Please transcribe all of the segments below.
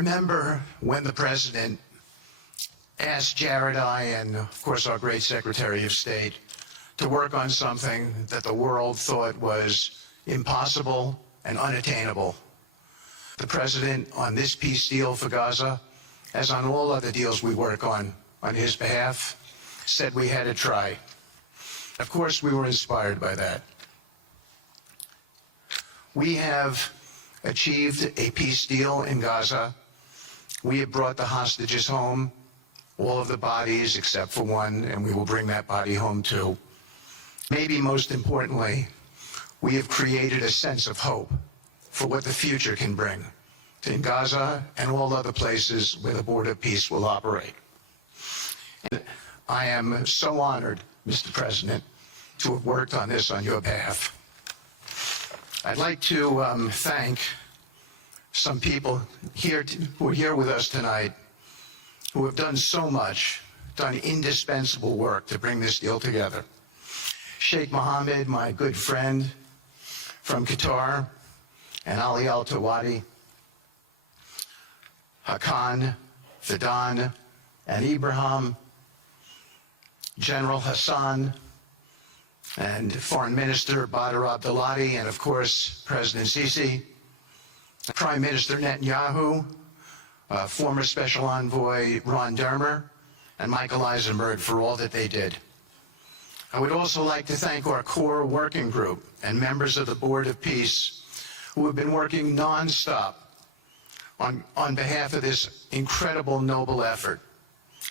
remember when the president asked Jared, I, and of course our great Secretary of State, to work on something that the world thought was impossible and unattainable. The president, on this peace deal for Gaza, as on all other deals we work on his behalf, said we had to try. Of course, we were inspired by that. We have achieved a peace deal in Gaza. We have brought the hostages home, all of the bodies except for one, and we will bring that body home too. Maybe most importantly, we have created a sense of hope for what the future can bring in Gaza and all other places where the border of peace will operate. And I am so honored, Mr. President, to have worked on this on your behalf. I'd like to thank some people here who are here with us tonight who have done so much, done indispensable work to bring this deal together. Sheikh Mohammed, my good friend from Qatar, and Ali Al-Tawadi, Hakan, Fidan, and Ibrahim, General Hassan, and Foreign Minister Badr Abdulati, and of course, President Sisi, Prime Minister Netanyahu, former Special Envoy Ron Dermer, and Michael Eisenberg for all that they did. I would also like to thank our core working group and members of the Board of Peace who have been working nonstop on behalf of this incredible, noble effort,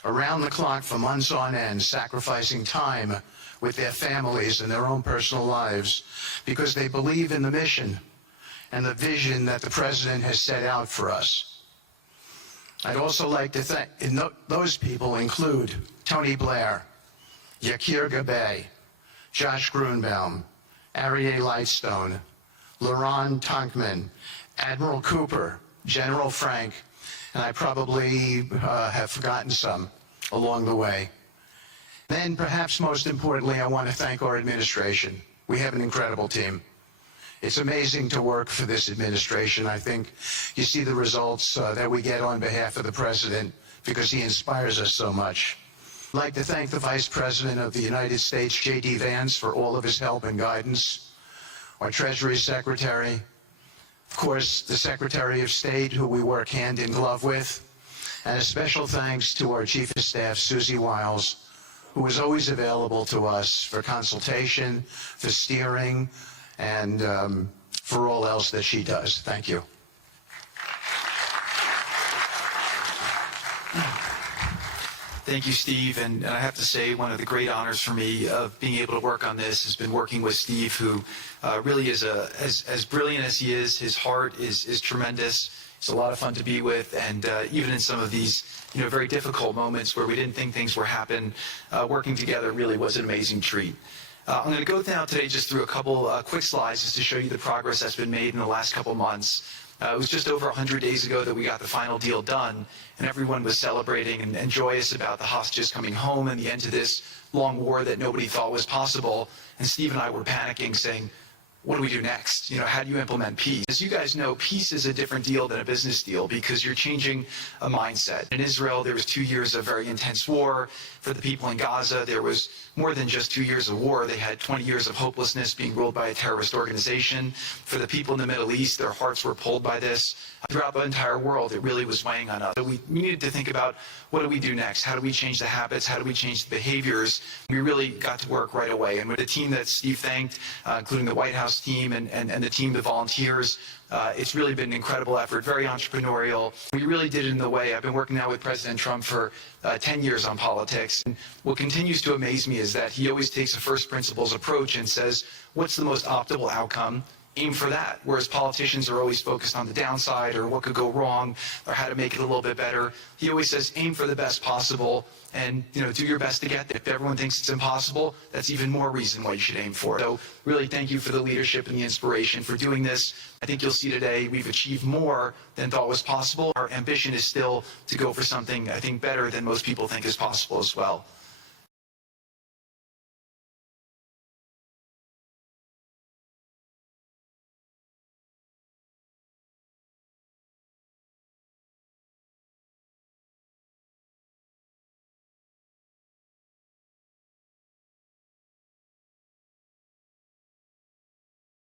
around the clock for months on end, sacrificing time with their families and their own personal lives because they believe in the mission and the vision that the President has set out for us. I'd also like to thank, those people include Tony Blair, Yakir Gabay, Josh Grunbaum, Aryeh Lightstone, Laurent Tankman, Admiral Cooper, General Frank, and I probably have forgotten some along the way. Then, perhaps most importantly, I want to thank our administration. We have an incredible team. It's amazing to work for this administration. I think you see the results that we get on behalf of the President because he inspires us so much. I'd like to thank the Vice President of the United States, J.D. Vance, for all of his help and guidance, our Treasury Secretary, of course, the Secretary of State, who we work hand in glove with, and a special thanks to our Chief of Staff, Susie Wiles, who is always available to us for consultation, for steering, and for all else that she does. Thank you. Thank you, Steve. And I have to say, one of the great honors for me of being able to work on this has been working with Steve, who really is as brilliant as he is. His heart is tremendous. It's a lot of fun to be with, and even in some of these, very difficult moments where we didn't think things were happening, working together really was an amazing treat. I'm going to go down today just through a couple quick slides just to show you the progress that's been made in the last couple months. It was just over 100 days ago that we got the final deal done, and everyone was celebrating and joyous about the hostages coming home and the end to this long war that nobody thought was possible. And Steve and I were panicking, saying, what do we do next? How do you implement peace? As you guys know, peace is a different deal than a business deal because you're changing a mindset. In Israel, there was 2 years of very intense war. For the people in Gaza, there was more than just 2 years of war. They had 20 years of hopelessness, being ruled by a terrorist organization. For the people in the Middle East, their hearts were pulled by this. Throughout the entire world, it really was weighing on us. So we needed to think about, what do we do next? How do we change the habits? How do we change the behaviors? We really got to work right away. And with the team that Steve thanked, including the White House team and the team, the volunteers, it's really been an incredible effort, very entrepreneurial. We really did it in the way. I've been working now with President Trump for 10 years on politics. And what continues to amaze me is that he always takes a first principles approach and says, what's the most optimal outcome? Aim for that. Whereas politicians are always focused on the downside or what could go wrong or how to make it a little bit better. He always says, aim for the best possible and do your best to get there. If everyone thinks it's impossible, that's even more reason why you should aim for it. So really thank you for the leadership and the inspiration for doing this. I think you'll see today we've achieved more than thought was possible. Our ambition is still to go for something, I think, better than most people think is possible as well.